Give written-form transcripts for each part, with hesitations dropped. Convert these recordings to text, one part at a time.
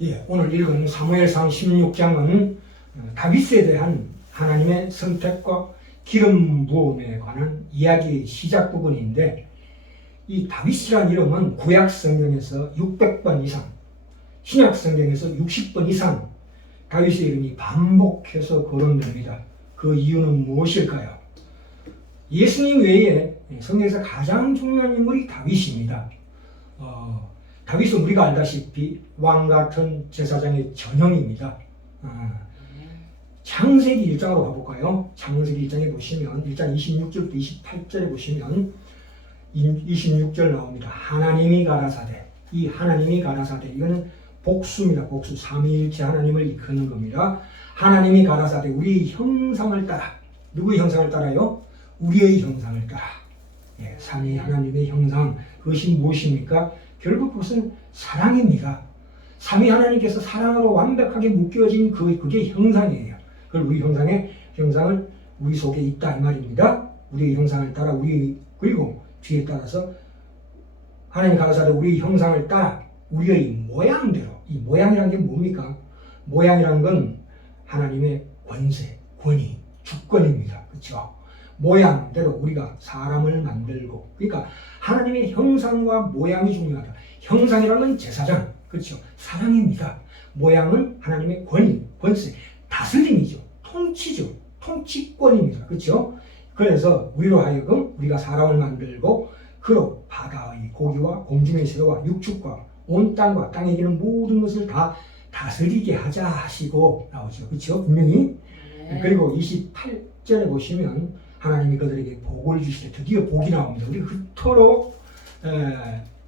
예, 오늘 읽은 사무엘상 16장은 다윗에 대한 하나님의 선택과 기름 부음에 관한 이야기의 시작 부분인데, 이 다윗이라는 이름은 구약 성경에서 600번 이상, 신약 성경에서 60번 이상 다윗의 이름이 반복해서 거론됩니다. 그 이유는 무엇일까요? 예수님 외에 성경에서 가장 중요한 인물이 다윗입니다. 다윗은 우리가 알다시피 왕같은 제사장의 전형입니다. 창세기 1장으로 가볼까요? 창세기 1장에 보시면 1장 26절부터 28절에 보시면 26절 나옵니다. 하나님이 가라사대, 이 하나님이 가라사대, 이거는 복수입니다. 복수, 삼위일체 하나님을 이끄는 겁니다. 하나님이 가라사대, 우리의 형상을 따라. 누구의 형상을 따라요? 우리의 형상을 따라. 예, 삼위 하나님의 형상, 그것이 무엇입니까? 결국 그것은 사랑입니다. 삼위 하나님께서 사랑으로 완벽하게 묶여진 그게 형상이에요. 그걸 우리 형상을 우리 속에 있다 이 말입니다. 우리의 형상을 따라, 그리고 뒤에 따라서 하나님 가라사대 우리의 형상을 따라 우리의 모양대로. 이 모양이라는 게 뭡니까? 모양이라는 건 하나님의 권세, 권위, 주권입니다. 그렇죠? 모양대로 우리가 사람을 만들고, 그러니까 하나님의 형상과 모양이 중요하다. 형상이라는 건 제사장, 그렇죠? 사랑입니다. 모양은 하나님의 권위, 권세, 다스림이죠. 통치죠. 통치권입니다. 그렇죠? 그래서 우리로 하여금 우리가 사람을 만들고 그로 바다의 고기와 공중의 새와 육축과 온 땅과 땅에 기는 모든 것을 다 다스리게 하자 하시고 나오죠. 그렇죠? 분명히. 그리고 28절에 보시면 하나님이 그들에게 복을 주시되, 드디어 복이 나옵니다. 우리 그토록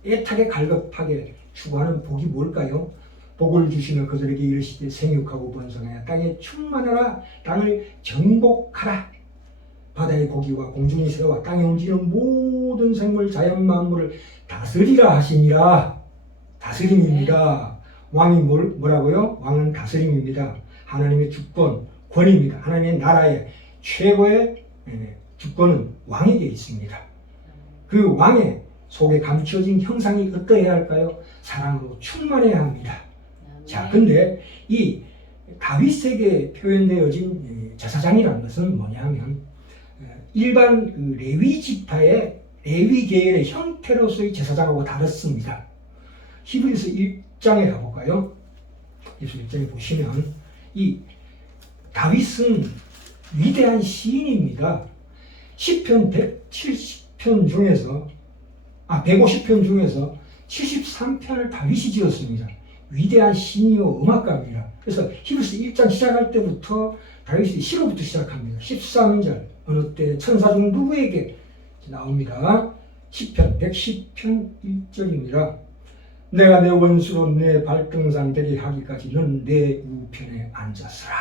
애타게 갈급하게 추구하는 복이 뭘까요? 복을 주시며 그들에게 이르시되 생육하고 번성하여 땅에 충만하라, 땅을 정복하라. 바다의 고기와 공중의 새와 땅에 움직이는 모든 생물 자연 만물을 다스리라 하시니라. 다스림입니다. 왕이 뭐라고요? 왕은 다스림입니다. 하나님의 주권, 권위입니다. 하나님의 나라의 최고의 주권은 왕에게 있습니다. 그 왕의 속에 감춰진 형상이 어떠해야 할까요? 사랑으로 충만해야 합니다. 자, 근데 이 다윗에게 표현되어진 제사장이라는 것은 뭐냐면, 일반 레위 지파의 레위 계열의 형태로서의 제사장하고 다릅니다. 히브리서 1장에 가볼까요? 히브리서 1장에 보시면 이 다윗은 위대한 시인입니다. 시편 150편 중에서 73편을 다윗이 지었습니다. 위대한 시인이요 음악가입니다. 그래서 히브리서 1장 시작할 때부터 다윗이 시로부터 시작합니다. 13절 어느 때 천사 중 누구에게 나옵니다. 시편 110편 1절입니다. 내가 내 원수로 내 발등상 되게 하기까지는 내 우편에 앉았으라.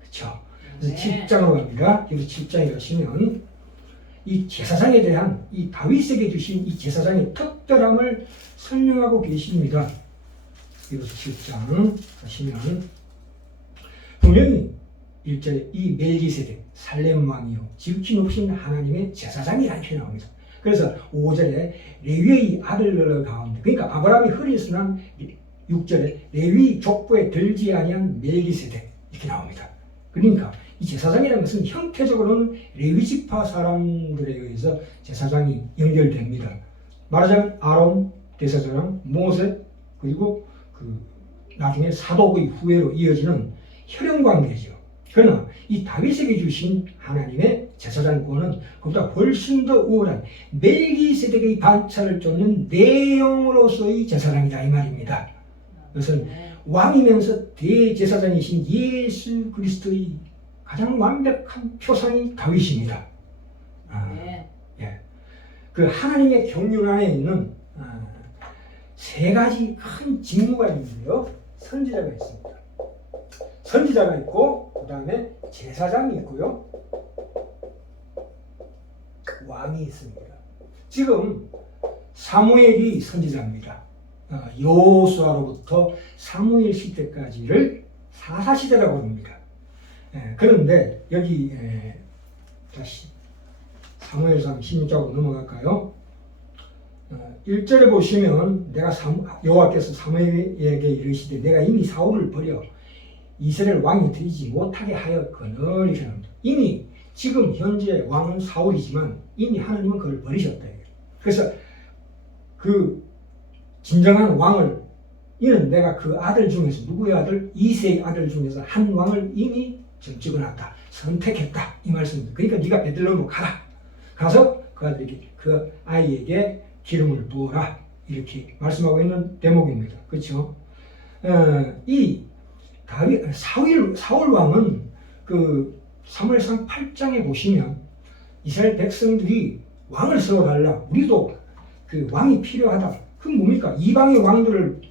그렇죠? 그래서 7장으로 갑니다. 그래서 7장에 가시면 이 제사장에 대한 이 다윗에게 주신 이 제사장의 특별함을 설명하고 계십니다. 그래서 7장 가시면 분명히 1절에 이 멜기세덱 살렘 왕이요 지극히 높으신 하나님의 제사장이라는 표현이 나옵니다. 그래서 5절에 레위의 아들들 가운데, 그러니까 아브라함이 허리에서 난 6절에 레위 족보에 들지 아니한 멜기세덱 이렇게 나옵니다. 그러니까 이 제사장이라는 것은 형태적으로는 레위 지파 사람들에 의해서 제사장이 연결됩니다. 말하자면 아론 대제사장, 모세, 그리고 나중에 사독의 후예로 이어지는 혈연 관계죠. 그러나 이 다윗에게 주신 하나님의 제사장권은 그보다 훨씬 더 우월한 멜기세덱의 반차를 쫓는 내용으로서의 제사장이다 이 말입니다. 그것은 왕이면서 대제사장이신 예수 그리스도의 가장 완벽한 표상이 다윗입니다. 그 하나님의 경륜 안에 있는 세 가지 큰 직무가 있는데요. 선지자가 있습니다. 선지자가 있고, 그 다음에 제사장이 있고요, 왕이 있습니다. 지금 사무엘이 선지자입니다. 여호수아로부터 사무엘 시대까지를 사사시대라고 합니다. 그런데 여기 다시 사무엘상 16장으로 넘어갈까요? 1절에 보시면 내가 여호와께서 사무엘에게 이르시되 내가 이미 사울을 버려 이스라엘 왕이 되지 못하게 하였거늘 이렇게 합니다. 이미 지금 현재 왕은 사울이지만 이미 하나님은 그를 버리셨다. 그래서 그 진정한 왕을 이는 내가 그 아들 중에서 누구의 아들? 이새의 아들 중에서 한 왕을 이미 찍어놨다. 선택했다. 이 말씀입니다. 그러니까 네가 베들레헴으로 가라. 가서 그 아들에게 그 아이에게 기름을 부어라. 이렇게 말씀하고 있는 대목입니다. 그렇죠? 이 사울 왕은 그 사무엘상 8장에 보시면 이스라엘 백성들이 왕을 세워달라. 우리도 그 왕이 필요하다. 그건 뭡니까? 이방의 왕들을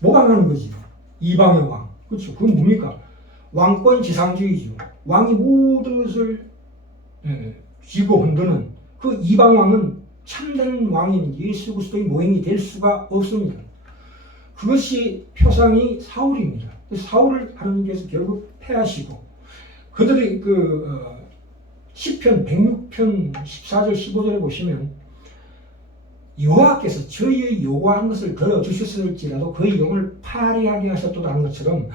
모방하는 거지. 이방의 왕. 그렇죠? 그건 뭡니까? 왕권 지상주의죠. 왕이 모든 것을 쥐고 흔드는 그 이방 왕은 참된 왕인 예수 그리스도의 모형이 될 수가 없습니다. 그것이 표상이 사울입니다. 사울을 하나님께서 결국 패하시고 그들이 시편 106편 14절 15절에 보시면 여호와께서 저희의 요구한 것을 들어주셨을지라도 그의 영을 파리하게 하셨도다 하는 것처럼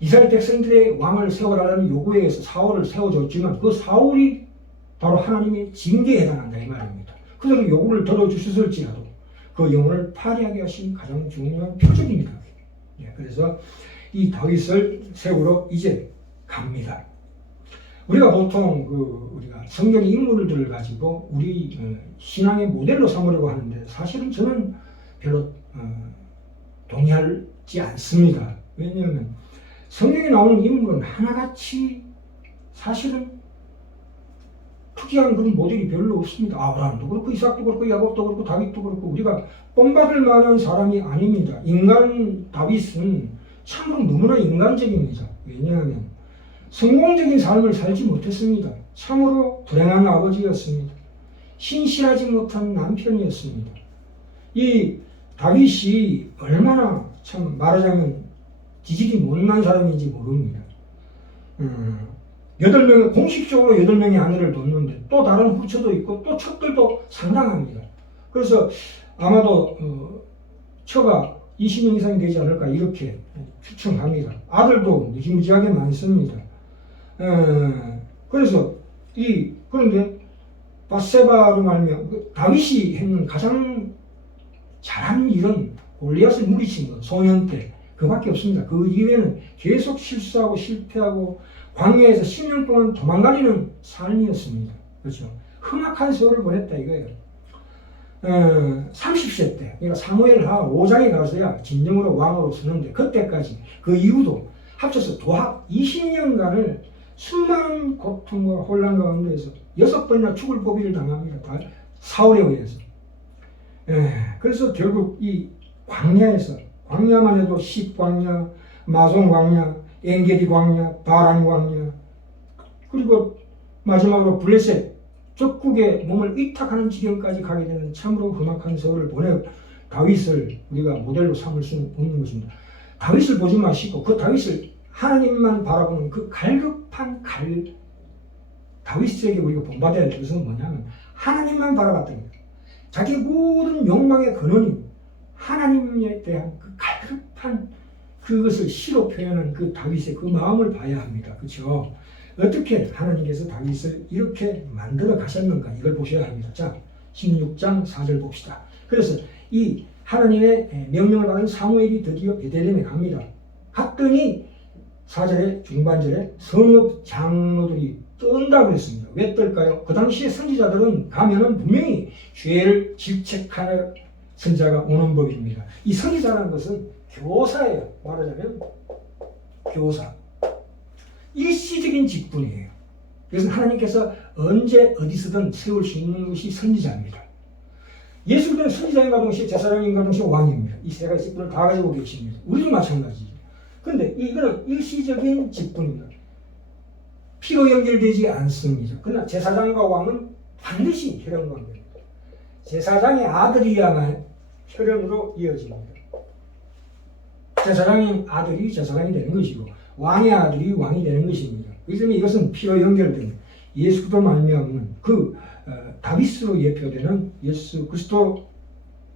이스라엘 백성들의 왕을 세워라라는 요구에 의해서 사울을 세워줬지만 그 사울이 바로 하나님의 징계에 해당한다 이 말입니다. 그대로 요구를 들어주셨을지라도 그 영혼을 파리하게 하신 가장 중요한 표적입니다. 그래서 이 다윗을 세우러 이제 갑니다. 우리가 보통 우리가 성경의 인물들을 가지고 우리 신앙의 모델로 삼으려고 하는데 사실은 저는 별로 동의하지 않습니다. 왜냐하면 성경에 나오는 인물은 하나같이 사실은 특이한 그런 모델이 별로 없습니다. 아브라함도 그렇고 이삭도 그렇고 야곱도 그렇고 다윗도 그렇고 우리가 본받을 만한 사람이 아닙니다. 인간 다윗은 참으로 너무나 인간적입니다. 왜냐하면 성공적인 삶을 살지 못했습니다. 참으로 불행한 아버지였습니다. 신실하지 못한 남편이었습니다. 이 다윗이 얼마나 참 말하자면 지질이 못난 사람인지 모릅니다. 8명, 공식적으로 8명의 아내를 뒀는데 또 다른 후처도 있고 또 첩들도 상당합니다. 그래서 아마도 처가 20명 이상이 되지 않을까 이렇게 추측합니다. 아들도 무지무지하게 많습니다. 그래서 그런데 바세바로 말하면 다윗이 했는 가장 잘한 일은 골리앗을 물리친 것, 소년 때 그밖에 없습니다. 그 이외에는 계속 실수하고 실패하고 광야에서 10년 동안 도망다니는 삶이었습니다. 그렇죠? 험악한 세월을 보냈다 이거예요. 30세 때, 그러니까 사무엘하 5장에 가서야 진정으로 왕으로 서는데 그때까지 그 이후도 합쳐서 도합 20년간을 수많은 고통과 혼란 가운데에서 6번이나 죽을 고비를 당합니다. 다 사울에 의해서. 그래서 결국 이 광야만 해도 십광야, 마손광야, 엔게디 광야, 바란 광야, 그리고 마지막으로 블레셋 적국에 몸을 의탁하는 지경까지 가게 되는 참으로 험악한 세월을 보내 다윗을 우리가 모델로 삼을 수는 없는 것입니다. 다윗을 보지 마시고 그 다윗을 하나님만 바라보는 그 갈급한 다윗에게 우리가 본받아야 될 것은 뭐냐면 하나님만 바라봤다는 거예요. 자기 모든 욕망의 근원이 하나님에 대한 그 갈급한 그것을 시로 표현한 그 다윗의 그 마음을 봐야 합니다. 그렇죠? 어떻게 하나님께서 다윗을 이렇게 만들어 가셨는가 이걸 보셔야 합니다. 자, 16장 4절 봅시다. 그래서 이 하나님의 명령을 받은 사무엘이 드디어 베들레헴에 갑니다. 갔더니 4절의 중반절에 성읍 장로들이 뜬다고 했습니다. 왜 뜰까요? 그 당시에 선지자들은 가면은 분명히 죄를 질책하는 선지자가 오는 법입니다. 이 선지자라는 것은 교사예요. 말하자면 교사. 일시적인 직분이에요. 그래서 하나님께서 언제 어디서든 세울 수 있는 것이 선지자입니다. 예수님은 선지자인가 동시에 제사장인가 동시에 왕입니다. 이 세 가지 직분을 다 가지고 계십니다. 우리도 마찬가지죠. 그런데 이거는 일시적인 직분입니다. 피로 연결되지 않습니다. 그러나 제사장과 왕은 반드시 혈연관계입니다. 제사장의 아들이야만 혈연으로 이어집니다. 제사장의 아들이 제사장이 되는 것이고 왕의 아들이 왕이 되는 것입니다. 그래서 이것은 피로 연결된 예수 그리스도 말미암는 그 다윗으로 예표되는 예수 그리스도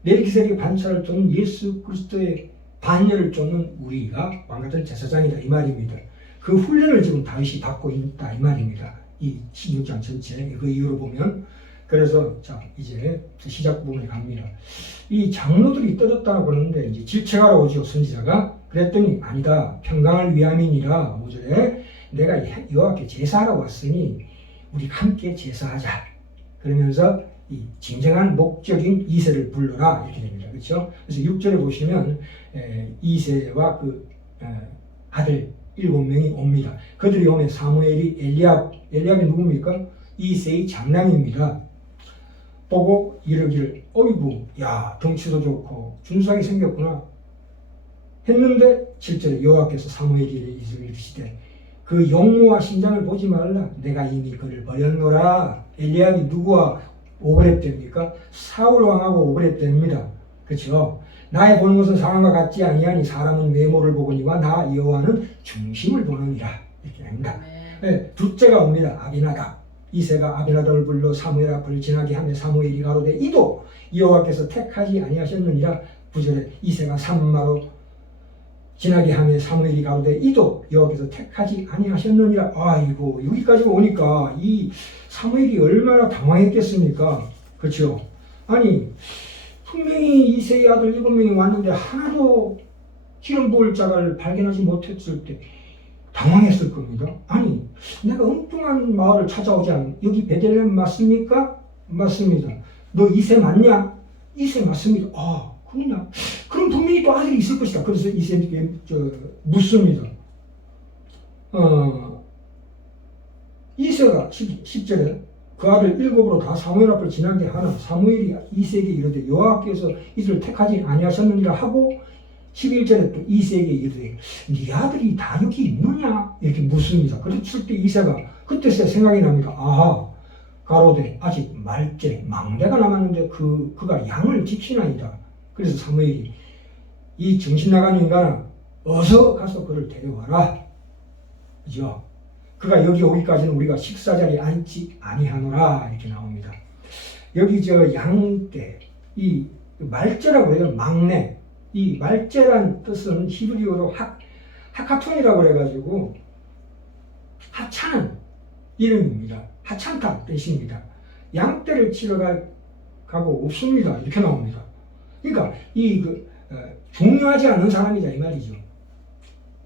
멜기세덱의 반차를 쫓는 예수 그리스도의 반열을 쫓는 우리가 왕같은 제사장이다 이 말입니다. 그 훈련을 지금 다윗이 받고 있다 이 말입니다. 이 16장 전체 그 이유로 보면. 그래서 자 이제 시작 부분에 갑니다. 이 장로들이 떠들었다고 그러는데 이제 질책하러 오죠 선지자가. 그랬더니 아니다 평강을 위함이니라. 5절에 내가 여호와께 제사하러 왔으니 우리 함께 제사하자. 그러면서 이 진정한 목적인 이새를 불러라 이렇게 됩니다. 그렇죠? 그래서 6절에 보시면 이새와 그 아들 7명이 옵니다. 그들이 오면 사무엘이 엘리압이 누굽니까? 이새의 장남입니다. 보고 이르기를 어이구 야 덩치도 좋고 준수하게 생겼구나 했는데 7절에 여호와께서 사무엘에게 이르시되 그 용모와 신장을 보지 말라. 내가 이미 그를 버렸노라. 엘리압이 누구와 오버랩됩니까? 사울 왕하고 오버랩됩니다. 그렇죠? 나의 보는 것은 사람과 같지 아니하니 사람은 외모를 보거니와 나 여호와는 중심을 보느니라. 이렇게 합니다. 네, 둘째가 옵니다. 아비나답. 이새가 아비나답을 불러 사무엘 앞을 지나게 하며 사무엘이 가로되 이도 여호와께서 택하지 아니하셨느니라. 9절에 이새가 산마로 지나게 하며 사무엘이 가로되 이도 여호와께서 택하지 아니하셨느니라. 아이고 여기까지 오니까 이 사무엘이 얼마나 당황했겠습니까? 그렇죠? 아니 분명히 이새의 아들 7명이 왔는데 하나도 기름 부을 자를 발견하지 못했을 때 당황했을 겁니다. 아니 내가 엉뚱한 마을을 찾아오지 않은 여기 베들레헴 맞습니까? 맞습니다. 너 이새 맞냐? 이새 맞습니다. 아 그러냐? 그럼 분명히 또 아들이 있을 것이다. 그래서 이새에게 묻습니다. 이새가 10절에 그 아들 7으로 다 사무엘 앞을 지나게 하나 사무엘이 이새에게 이르되 여호와께서 이들을 택하지 아니하셨느니라 하고 11절에 또 이새에게 이르되 네 아들이 다 여기 있느냐? 이렇게 묻습니다. 그랬을 때 이새가 그때 생각이 납니다. 아하 가로되 아직 말째 망대가 남았는데 그가 양을 지키나이다. 그래서 사무엘이 이 정신 나간 인간아 어서 가서 그를 데려와라. 그죠? 그가 여기 오기까지는 우리가 식사자리에 앉지 아니하노라 이렇게 나옵니다. 여기 저 양떼 이 말째라고 해요. 막내. 이 말째란 뜻은 히브리어로 하카톤이라고 해가지고 하찮은 이름입니다. 하찮다 뜻입니다. 양떼를 치러 가고 없습니다. 이렇게 나옵니다. 그러니까 중요하지 않은 사람이다 이 말이죠.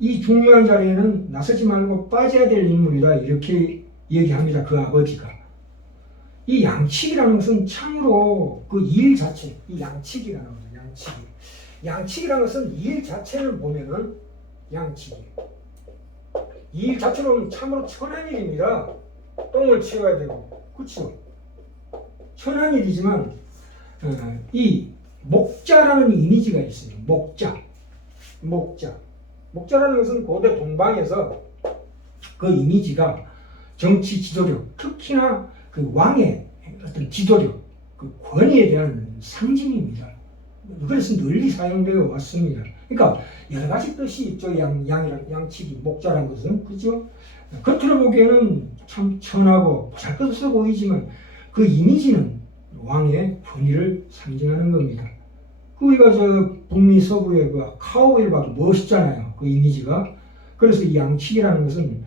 이 중요한 자리에는 나서지 말고 빠져야 될 인물이다 이렇게 얘기합니다. 그 아버지가. 이 양치기라는 것은 참으로 그 일 자체, 이 양치기라는 거죠. 양치기. 양치기라는 것은 일 자체를 보면은 양치기. 이 일 자체로는 참으로 천한 일입니다. 똥을 치워야 되고, 그렇죠? 천한 일이지만 이 목자라는 이미지가 있어요. 목자라는 것은 고대 동방에서 그 이미지가 정치 지도력, 특히나 그 왕의 어떤 지도력, 그 권위에 대한 상징입니다. 그래서 널리 사용되어 왔습니다. 그러니까 여러 가지 뜻이 있죠. 양치기, 목자라는 것은. 그죠? 겉으로 보기에는 참 천하고 보잘것없어 보이지만 그 이미지는 왕의 권위를 상징하는 겁니다. 우리가 저 북미 서부의 그 카우보이를 봐도 멋있잖아요. 그 이미지가. 그래서 이 양치기라는 것은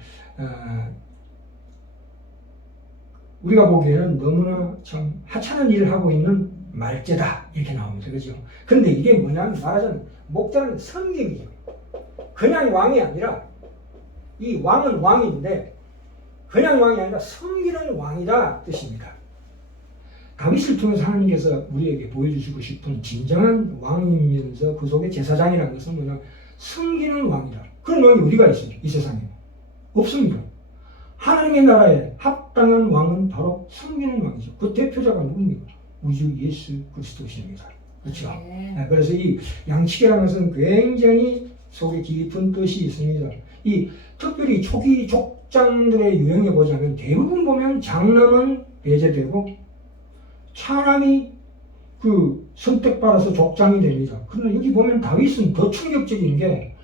우리가 보기에는 너무나 참 하찮은 일을 하고 있는 말제다 이렇게 나옵니다. 그죠? 근데 이게 뭐냐면 말하자면 목자는 성격이죠. 그냥 왕이 아니라 이 왕은 왕인데 그냥 왕이 아니라 섬기는 왕이다 뜻입니다. 다윗을 통해서 하나님께서 우리에게 보여주시고 싶은 진정한 왕이면서 그 속에 제사장이라는 것은 뭐냐 섬기는 왕이다. 그런 왕이 어디가 있어요? 이 세상에 없습니다. 하나님의 나라에 합당한 왕은 바로 섬기는 왕이죠. 그 대표자가 누굽니까? 우주 예수 그리스도십니다. 그렇죠? 네. 그래서 이 양치기라는 것은 굉장히 속에 깊은 뜻이 있습니다. 이 특별히 초기 족장들의 유형에 보자면 대부분 보면 장남은 배제되고 차남이 그 선택받아서 족장이 됩니다. 그러나 여기 보면 다윗은 더 충격적인 게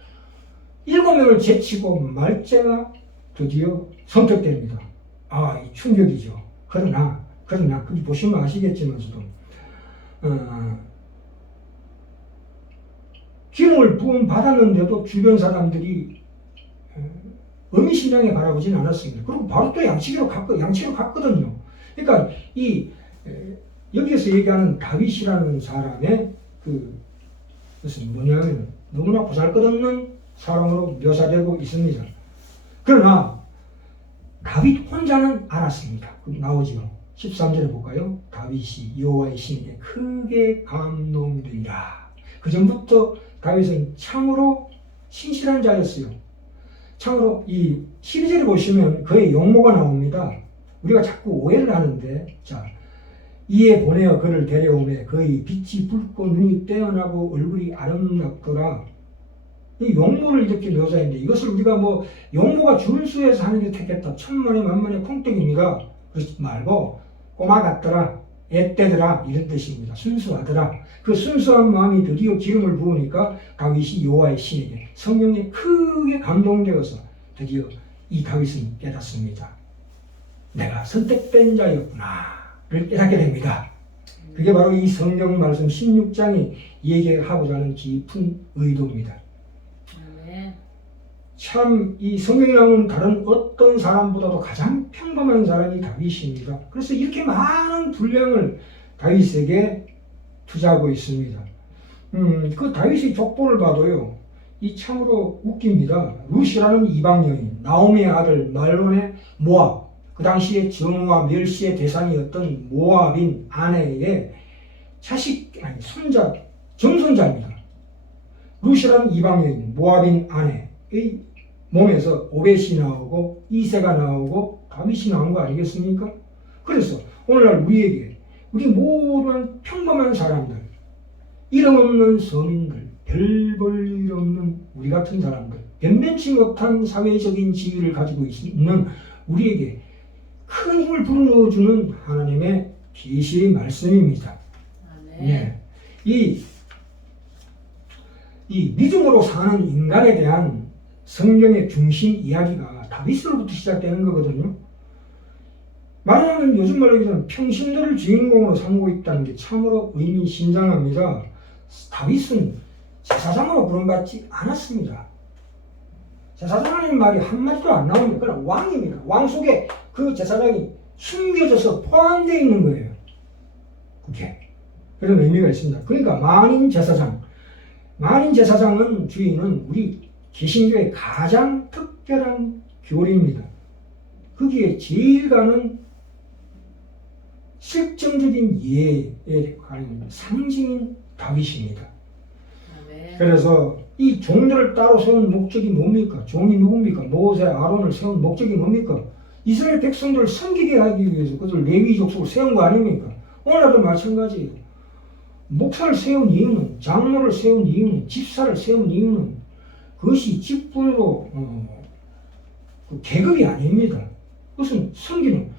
7명을 제치고 말제가 드디어 선택됩니다. 아, 이 충격이죠. 그러나, 거기 보시면 아시겠지만서도, 기름을 부음 받았는데도 주변 사람들이 의미심장하게 바라보진 않았습니다. 그리고 바로 또 양치기로 갔거든요. 그러니까 여기에서 얘기하는 다윗이라는 사람의 그것은 뭐냐면 너무나 보잘것없는 사람으로 묘사되고 있습니다. 그러나 다윗 혼자는 알았습니다. 나오지요. 13절에 볼까요? 다윗이 여호와의 신에게 크게 감동되리라. 그 전부터 다윗은 참으로 신실한 자였어요. 참으로 이 12절에 보시면 그의 용모가 나옵니다. 우리가 자꾸 오해를 하는데, 자, 이에 보내어 그를 데려오매 그의 빛이 붉고 눈이 떼어나고 얼굴이 아름답더라. 이 용모를 이렇게 묘사했는데 이것을 우리가 뭐 용모가 준수해서 하는 게 택했다, 천만에 만만의 콩떡입니다. 그렇지 말고 꼬마 같더라, 앳되더라 이런 뜻입니다. 순수하더라. 그 순수한 마음이 드디어 기름을 부으니까 다윗이 여호와의 신에게 성령에 크게 감동되어서 드디어 이 다윗은 깨닫습니다. 내가 선택된 자였구나를 깨닫게 됩니다. 그게 바로 이 성경 말씀 16장이 얘기하고자 하는 깊은 의도입니다. 참 이 성경에 나오는 다른 어떤 사람보다도 가장 평범한 사람이 다윗입니다. 그래서 이렇게 많은 분량을 다윗에게 투자하고 있습니다. 그 다윗의 족보를 봐도요, 이 참으로 웃깁니다. 룻이라는 이방 여인, 나오미의 아들 말론의 모압, 그 당시에 정오와 멸시의 대상이었던 모압인 아내의 정손자입니다. 룻이라는 이방 여인, 모압인 아내의 몸에서 오벳이 나오고 이새가 나오고 다윗이 나온 거 아니겠습니까? 그래서 오늘날 우리 모든 평범한 사람들, 이름 없는 서민들, 별 볼 일 없는 우리 같은 사람들, 변변치 못한 사회적인 지위를 가지고 있는 우리에게 큰 힘을 불어넣어주는 하나님의 계시의 말씀입니다. 네. 이 믿음으로 사는 인간에 대한 성경의 중심 이야기가 다윗으로부터 시작되는 거거든요. 말하자면 요즘 말로 얘기하면 평신도를 주인공으로 삼고 있다는 게 참으로 의미심장합니다. 다윗은 제사장으로 부름받지 않았습니다. 제사장이라는 말이 한마디도 안 나옵니다. 그러나 왕입니다. 왕 속에 그 제사장이 숨겨져서 포함되어 있는 거예요. 그게 그런 의미가 있습니다. 그러니까 만인 제사장은 주인은 우리 개신교의 가장 특별한 교리입니다. 거기에 제일 가는 실정적인 예에 가는 상징인 다윗입니다. 그래서 이 종들을 따로 세운 목적이 뭡니까? 종이 누굽니까? 모세, 아론을 세운 목적이 뭡니까? 이스라엘 백성들을 섬기게 하기 위해서 그들 레위 족속을 세운 거 아닙니까? 오늘날도 마찬가지예요. 목사를 세운 이유는, 장로를 세운 이유는, 집사를 세운 이유는 그것이 직분으로 계급이 아닙니다. 그것은 섬기는,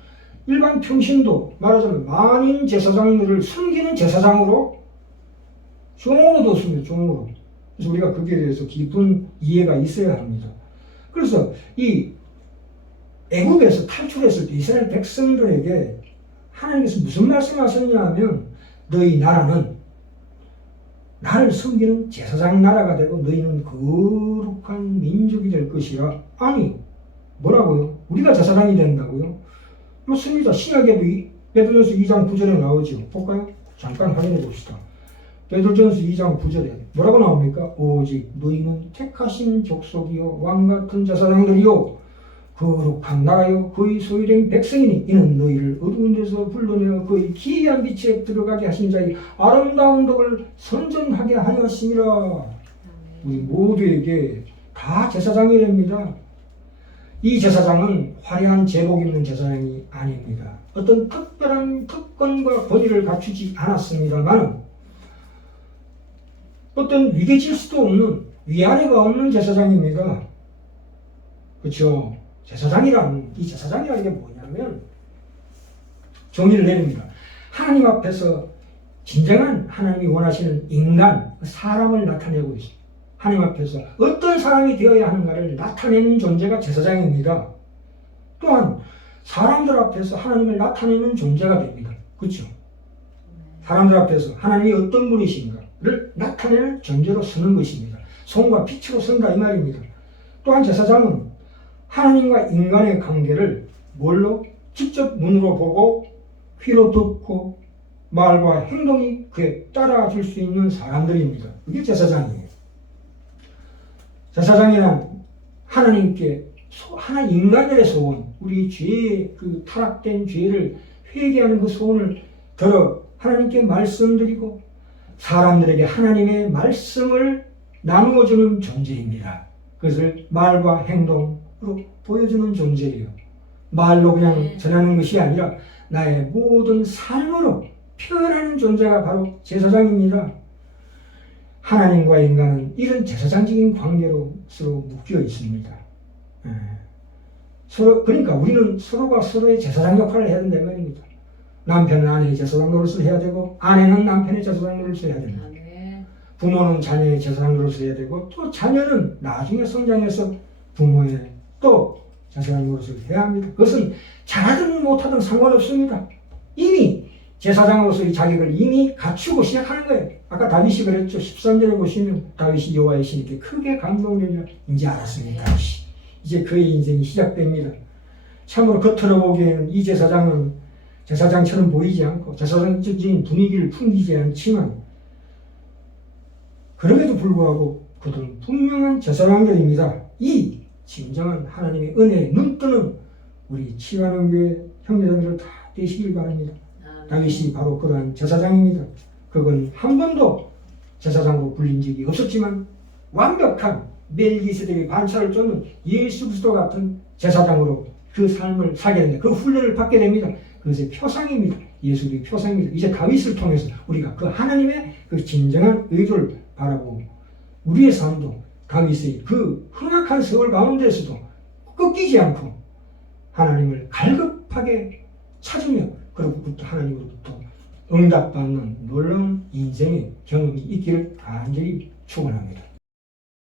일반 평신도 말하자면 만인 제사장들을 섬기는 제사장으로 종으로 뒀습니다. 종으로. 그래서 우리가 거기에 대해서 깊은 이해가 있어야 합니다. 그래서 이 애굽에서 탈출했을 때 이스라엘 백성들에게 하나님께서 무슨 말씀하셨냐 하면, 너희 나라는 나를 섬기는 제사장 나라가 되고 너희는 거룩한 민족이 될 것이라. 아니, 뭐라고요? 우리가 제사장이 된다고요? 맞습니다. 신약에도 베드로전서 2장 9절에 나오죠. 볼까요? 잠깐 확인해 봅시다. 베드로전서 2장 9절에 뭐라고 나옵니까? 오직 너희는 택하신 족속이요 왕같은 제사장들이요 거룩한 나라요 그의 소유된 백성이니 이는 너희를 어두운 데서 불러내어 그의 기이한 빛에 들어가게 하신 자의 아름다운 덕을 선전하게 하였습니다. 우리 모두에게 다 제사장이 됩니다. 이 제사장은 화려한 제복 입는 제사장이 아닙니다. 어떤 특별한 특권과 권위를 갖추지 않았습니다만 어떤 위계질 수도 없는, 위아래가 없는 제사장입니다. 그렇죠? 이 제사장이라는 게 뭐냐면 정의를 내립니다. 하나님 앞에서 진정한 하나님이 원하시는 인간, 사람을 나타내고 있습니다. 하나님 앞에서 어떤 사람이 되어야 하는가를 나타내는 존재가 제사장입니다. 또한 사람들 앞에서 하나님을 나타내는 존재가 됩니다. 그렇죠? 사람들 앞에서 하나님이 어떤 분이신가를 나타내는 존재로 서는 것입니다. 손과 빛으로 선다 이 말입니다. 또한 제사장은 하나님과 인간의 관계를 뭘로? 직접 눈으로 보고 귀로 듣고 말과 행동이 그에 따라줄 수 있는 사람들입니다. 그게 제사장이에요. 제사장이란 하나님께 하나 인간의 소원, 우리 죄의 그 타락된 죄를 회개하는 그 소원을 들어 하나님께 말씀드리고 사람들에게 하나님의 말씀을 나누어주는 존재입니다. 그것을 말과 행동으로 보여주는 존재예요. 말로 그냥 전하는 것이 아니라 나의 모든 삶으로 표현하는 존재가 바로 제사장입니다. 하나님과 인간은 이런 제사장적인 관계로 서로 묶여 있습니다. 그러니까 우리는 서로가 서로의 제사장 역할을 해야 된다 말입니다. 남편은 아내의 제사장 노릇을 해야 되고 아내는 남편의 제사장 노릇을 해야 됩니다. 부모는 자녀의 제사장 노릇을 해야 되고 또 자녀는 나중에 성장해서 부모의 또 제사장 노릇을 해야 합니다. 그것은 잘하든 못하든 상관없습니다. 이미 제사장으로서의 자격을 이미 갖추고 시작하는 거예요. 아까 다윗이 그랬죠. 13절에 보시면 다윗이 여호와의 신에게 크게 감동되며 이제 알았으니까 이제 그의 인생이 시작됩니다. 참으로 겉으로 보기에는 이 제사장은 제사장처럼 보이지 않고 제사장적인 분위기를 풍기지 않지만 그럼에도 불구하고 그들은 분명한 제사장들입니다. 이 진정한 하나님의 은혜에 눈뜨는 우리 치유하는 형제자매들 다 되시길 바랍니다. 다윗이 바로 그러한 제사장입니다. 그건 한 번도 제사장으로 불린 적이 없었지만 완벽한 멜기세덱의 반차를 쫓는 예수 그리스도 같은 제사장으로 그 삶을 살게 됩니다. 그 훈련을 받게 됩니다. 그것의 표상입니다. 예수의 표상입니다. 이제 다윗을 통해서 우리가 그 하나님의 그 진정한 의도를 바라보고 우리의 삶도 다윗의 그 흉악한 세월 가운데서도 꺾이지 않고 하나님을 갈급하게 찾으며 그로부터 하나님으로부터 응답받는 놀라운 인생의 경험이 있기를 간절히 축원합니다.